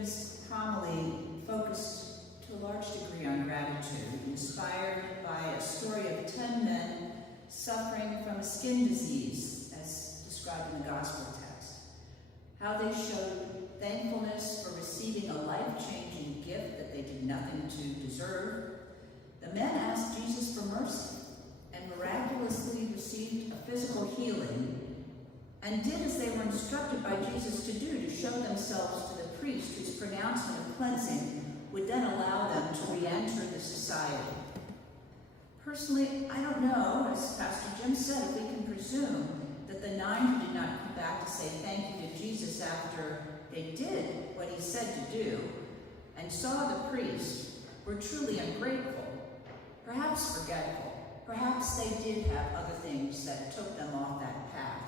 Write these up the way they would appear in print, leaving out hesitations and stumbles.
Jim's homily focused to a large degree on gratitude, inspired by a story of 10 men suffering from a skin disease, as described in the gospel text. How they showed thankfulness for receiving a life-changing gift that they did nothing to deserve. The men asked Jesus for mercy and miraculously received a physical healing, and did as they were instructed by Jesus to do, to show themselves to the priest whose pronouncement of cleansing would then allow them to re-enter the society. Personally, I don't know, as Pastor Jim said, if we can presume that the 9 who did not come back to say thank you to Jesus after they did what he said to do and saw the priest were truly ungrateful, perhaps forgetful. Perhaps they did have other things that took them off that path.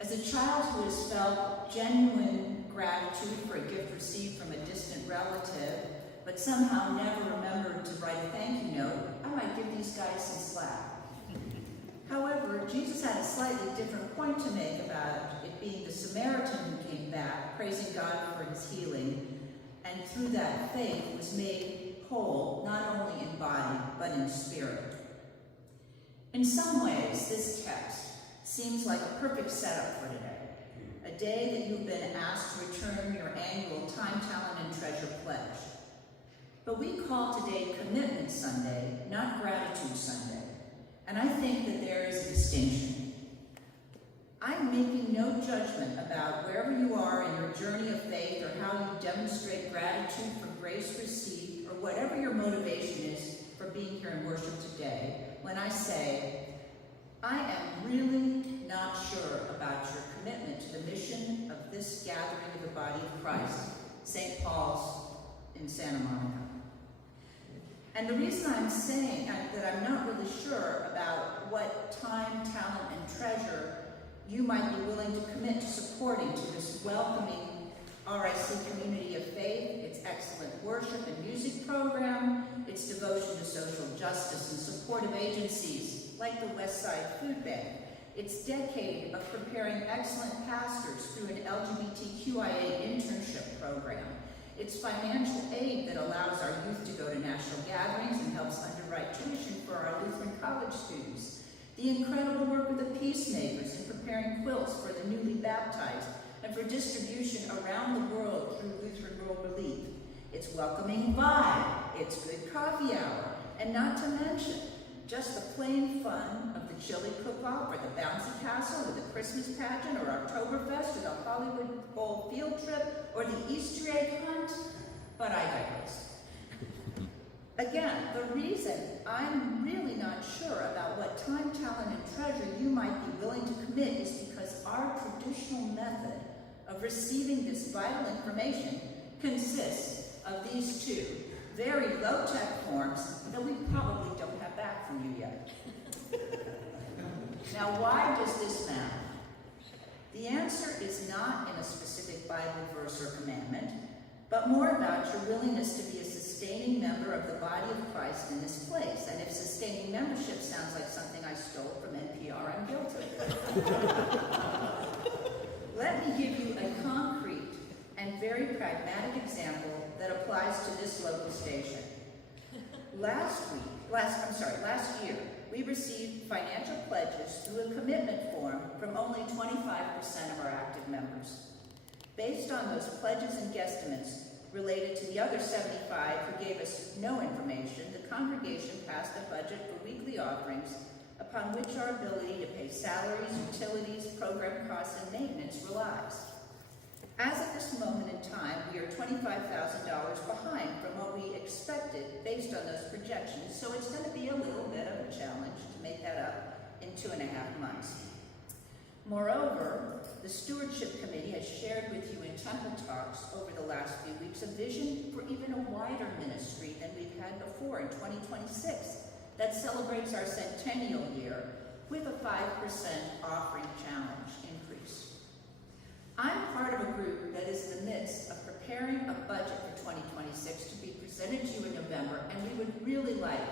As a child who has felt genuine gratitude for a gift received from a distant relative, but somehow never remembered to write a thank you note, I might give these guys some slack. However, Jesus had a slightly different point to make about it being the Samaritan who came back, praising God for his healing, and through that faith was made whole, not only in body, but in spirit. In some ways, this text seems like a perfect setup for today, a day that you've been asked to return your annual time, talent, and treasure pledge. But we call today Commitment Sunday, not Gratitude Sunday, and I think that there is a distinction. I'm making no judgment about wherever you are in your journey of faith or how you demonstrate gratitude for grace received or whatever your motivation is for being here in worship today when I say, I am really not sure about your commitment to the mission of this gathering of the body of Christ, St. Paul's in Santa Monica. And the reason I'm saying that I'm not really sure about what time, talent, and treasure you might be willing to commit to supporting to this welcoming RIC community of faith, its excellent worship and music program, its devotion to social justice and supportive agencies like the Westside Food Bank, its decade of preparing excellent pastors through an LGBTQIA internship program, its financial aid that allows our youth to go to national gatherings and helps underwrite tuition for our Lutheran college students, the incredible work of the peacemakers in preparing quilts for the newly baptized and for distribution around the world through Lutheran World Relief, its welcoming vibe, its good coffee hour, and not to mention just the plain fun of the chili cook-off or the bouncy castle or the Christmas pageant or Oktoberfest or the Hollywood Bowl field trip or the Easter egg hunt, but I digress. Again, the reason I'm really not sure about what time, talent, and treasure you might be willing to commit is because our traditional method of receiving this vital information consists of these two very low-tech forms that we probably don't have back from you yet. Now, why does this matter? The answer is not in a specific Bible verse or commandment, but more about your willingness to be a sustaining member of the body of Christ in this place. And if sustaining membership sounds like something I stole from NPR, I'm guilty. Let me give you a concrete and very pragmatic example that applies to this local station. Last year, we received financial pledges through a commitment form from only 25% of our active members. Based on those pledges and guesstimates related to the other 75 who gave us no information, the congregation passed a budget for weekly offerings upon which our ability to pay salaries, utilities, program costs, and maintenance relies. As of this moment in time, we are $25,000 behind from what we expected based on those projections, so it's going to be a little bit of a challenge to make that up in 2.5 months. Moreover, the Stewardship Committee has shared with you in temple talks over the last few weeks a vision for even a wider ministry than we've had before in 2026 that celebrates our centennial year with a 5% offering challenge increase. I'm part of a group that is in the midst of preparing a budget for 2026 to be presented to you in November, and we would really like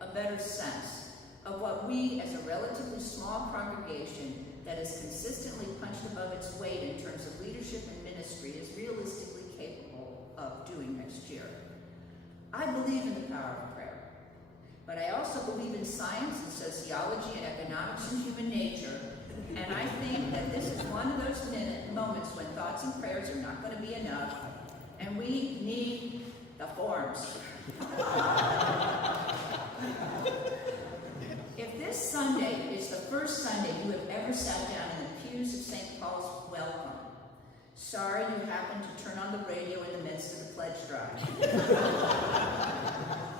a better sense of what we, as a relatively small congregation that has consistently punched above its weight in terms of leadership and ministry, is realistically capable of doing next year. I believe in the power of prayer, but I also believe in science and sociology and economics and human nature, and I think that this is one of those moments when thoughts and prayers are not going to be enough, and we need the forms. If this Sunday is the first Sunday you have ever sat down in the pews of St. Paul's, welcome. Sorry you happened to turn on the radio in the midst of the pledge drive.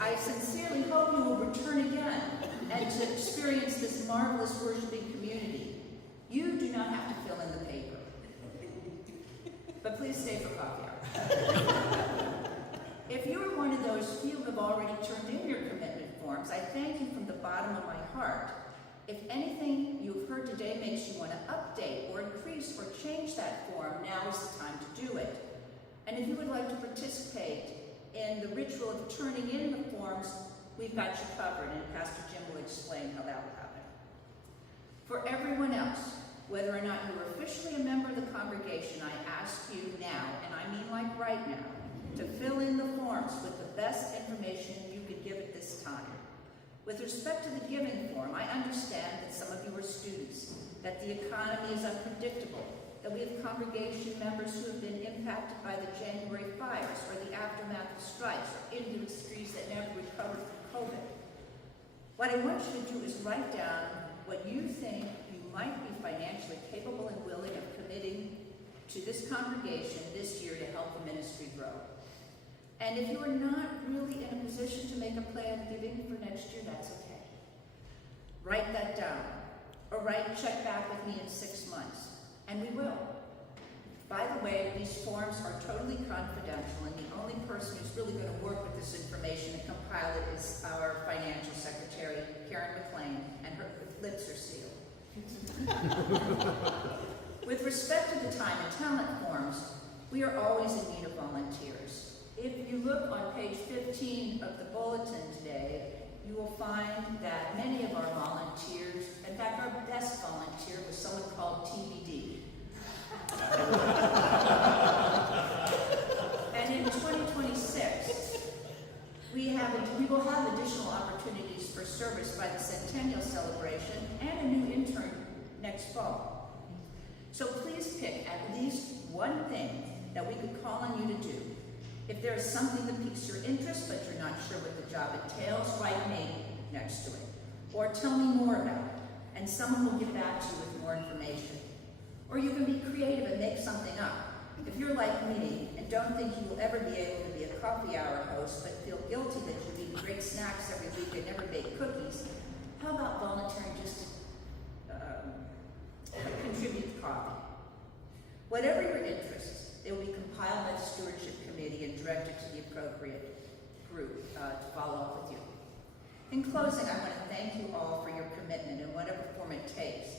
I sincerely hope you will return again and to experience this marvelous worshiping community. You do not have to fill in the paper. But please stay for coffee hour. If you are one of those few who have already turned in your commitment forms, I thank you from the bottom of my heart. If anything you've heard today makes you want to update or increase or change that form, now is the time to do it. And if you would like to participate in the ritual of turning in the forms, we've got you covered, and Pastor Jim will explain how that will happen. For everyone else, whether or not you are officially a member of the congregation, I ask you now, and I mean like right now, to fill in the forms with the best information you could give at this time. With respect to the giving form, I understand that some of you are students, that the economy is unpredictable, that we have congregation members who have been impacted by the January fires or the aftermath of strikes or industries that never recovered from COVID. What I want you to do is write down what you think you might be financially capable and willing of committing to this congregation this year to help the ministry grow. And if you are not really in a position to make a plan of giving for next year, that's okay. Write that down, or check back with me in 6 months, and we will. By the way, these forms are totally confidential, and the only person who's really going to work with this information and compile it is our financial secretary, Karen McLean, and her lips are sealed. With respect to the time and talent forms, we are always in need of volunteers. If you look on page 15 of the bulletin today, you will find that many of our volunteers, in fact, our best volunteer was someone called TBD. And in 2026, we will have additional opportunities for service by the Centennial Celebration and a new intern next fall. So please pick at least one thing that we could call on you to do. If there is something that piques your interest but you're not sure what the job entails, write me next to it. Or tell me more about it, and someone will get back to you with more information. Or you can be creative and make something up. If you're like me and don't think you will ever be able to be a coffee hour host but feel guilty that you eat great snacks every week and never bake cookies, how about volunteering just to contribute to coffee? Whatever your interests, they will be compiled by the Stewardship Committee and directed to the appropriate group to follow up with you. In closing, I want to thank you all for your commitment in whatever form it takes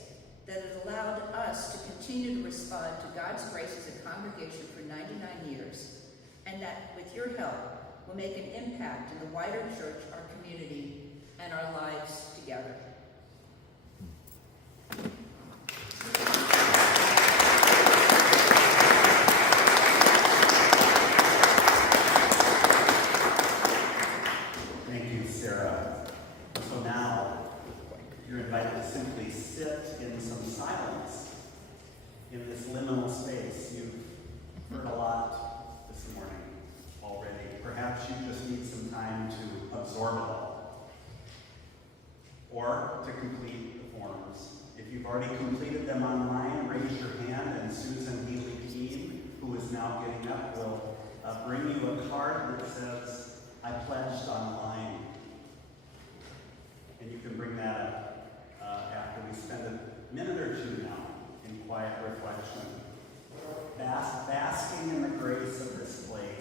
that has allowed us to continue to respond to God's grace as a congregation for 99 years, and that with your help, will make an impact in the wider church, our community, and our lives together. In this liminal space. You've heard a lot this morning already. Perhaps you just need some time to absorb it all. Or to complete the forms. If you've already completed them online, raise your hand, and Susan Healy-Keene, who is now getting up, will bring you a card that says, "I pledged online." And you can bring that up after we spend a minute or two now in quiet reflection, basking in the grace of this place.